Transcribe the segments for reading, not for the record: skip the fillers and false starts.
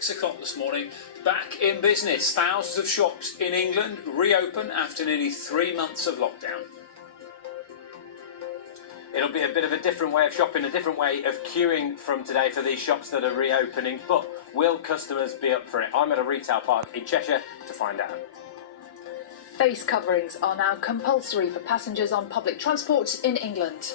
6 o'clock this morning, back in business. Thousands of shops in England reopen after nearly 3 months of lockdown. It'll be a bit of a different way of shopping, a different way of queuing from today for these shops that are reopening. But will customers be up for it? I'm at a retail park in Cheshire to find out. Face coverings are now compulsory for passengers on public transport in England.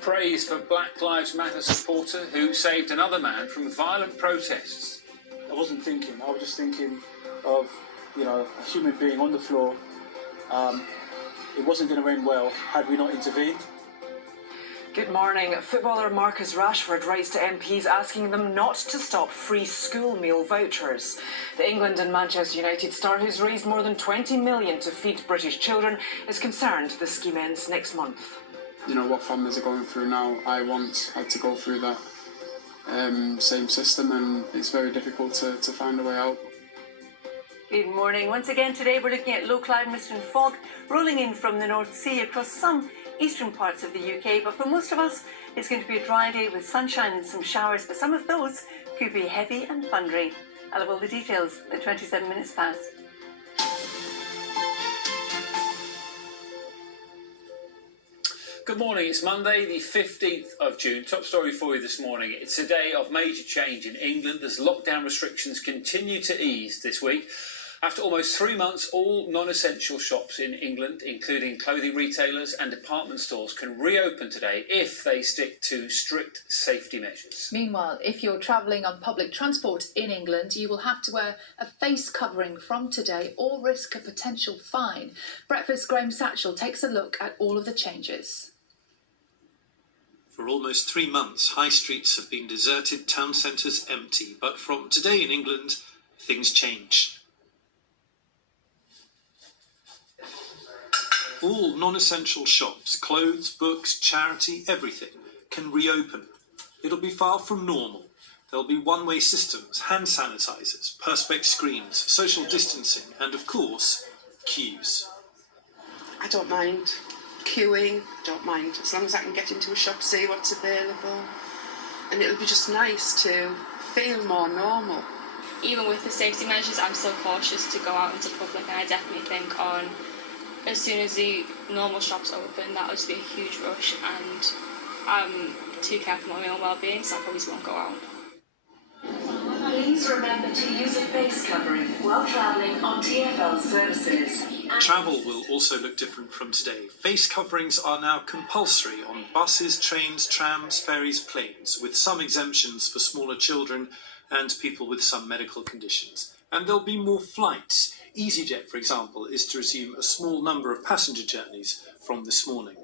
Praise for Black Lives Matter supporter who saved another man from violent protests. I wasn't thinking, I was just thinking of, a human being on the floor. It wasn't going to end well had we not intervened. Good morning. Footballer Marcus Rashford writes to MPs asking them not to stop free school meal vouchers. The England and Manchester United star, who's raised more than 20 million to feed British children, is concerned the scheme ends next month. What families are going through now, I once had to go through that same system, and it's very difficult to find a way out. Good morning. Once again today we're looking at low cloud, mist and fog rolling in from the North Sea across some eastern parts of the UK, but for most of us it's going to be a dry day with sunshine and some showers, but some of those could be heavy and thundery. I'll have all the details at 27 minutes past. Good morning, it's Monday the 15th of June. Top story for you this morning. It's a day of major change in England as lockdown restrictions continue to ease this week. After almost 3 months, all non-essential shops in England, including clothing retailers and department stores, can reopen today if they stick to strict safety measures. Meanwhile, if you're travelling on public transport in England, you will have to wear a face covering from today or risk a potential fine. Breakfast's Graham Satchell takes a look at all of the changes. For almost 3 months, high streets have been deserted, town centres empty. But from today in England, things change. All non-essential shops, clothes, books, charity, everything, can reopen. It'll be far from normal. There'll be one-way systems, hand sanitisers, perspex screens, social distancing, and of course, queues. I don't mind queuing, don't mind, as long as I can get into a shop, see what's available, and it'll be just nice to feel more normal. Even with the safety measures, I'm still cautious to go out into public, and I definitely think as soon as the normal shops open, that'll just be a huge rush, and I'm too careful about my own well-being, so I probably just won't go out. Please remember to use a face covering while travelling on TfL services. Travel will also look different from today. Face coverings are now compulsory on buses, trains, trams, ferries, planes, with some exemptions for smaller children and people with some medical conditions. And there'll be more flights. EasyJet, for example, is to resume a small number of passenger journeys from this morning.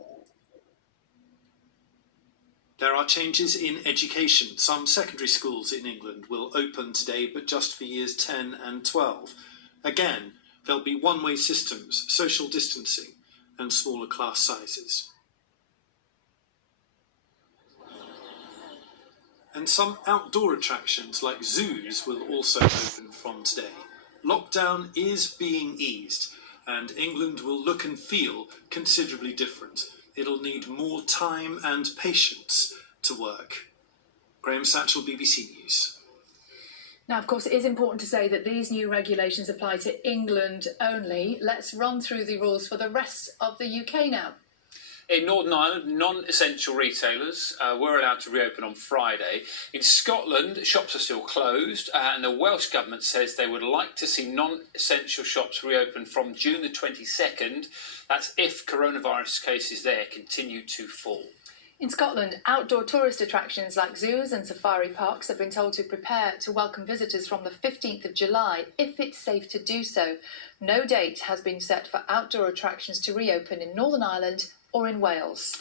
There are changes in education. Some secondary schools in England will open today, but just for years 10 and 12. Again, there'll be one-way systems, social distancing, and smaller class sizes. And some outdoor attractions like zoos will also open from today. Lockdown is being eased, and England will look and feel considerably different. It'll need more time and patience to work. Graham Satchell, BBC News. Now, of course, it is important to say that these new regulations apply to England only. Let's run through the rules for the rest of the UK now. In Northern Ireland, non-essential retailers were allowed to reopen on Friday. In Scotland, shops are still closed, and the Welsh Government says they would like to see non-essential shops reopen from June the 22nd. That's if coronavirus cases there continue to fall. In Scotland, outdoor tourist attractions like zoos and safari parks have been told to prepare to welcome visitors from the 15th of July, if it's safe to do so. No date has been set for outdoor attractions to reopen in Northern Ireland or in Wales.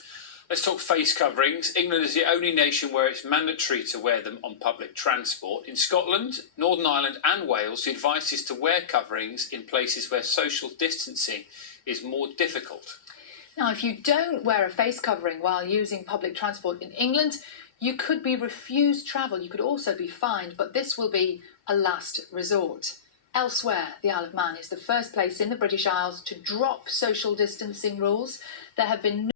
Let's talk face coverings. England is the only nation where it's mandatory to wear them on public transport. In Scotland, Northern Ireland and Wales, the advice is to wear coverings in places where social distancing is more difficult. Now, if you don't wear a face covering while using public transport in England, you could be refused travel. You could also be fined, but this will be a last resort. Elsewhere, the Isle of Man is the first place in the British Isles to drop social distancing rules. There have been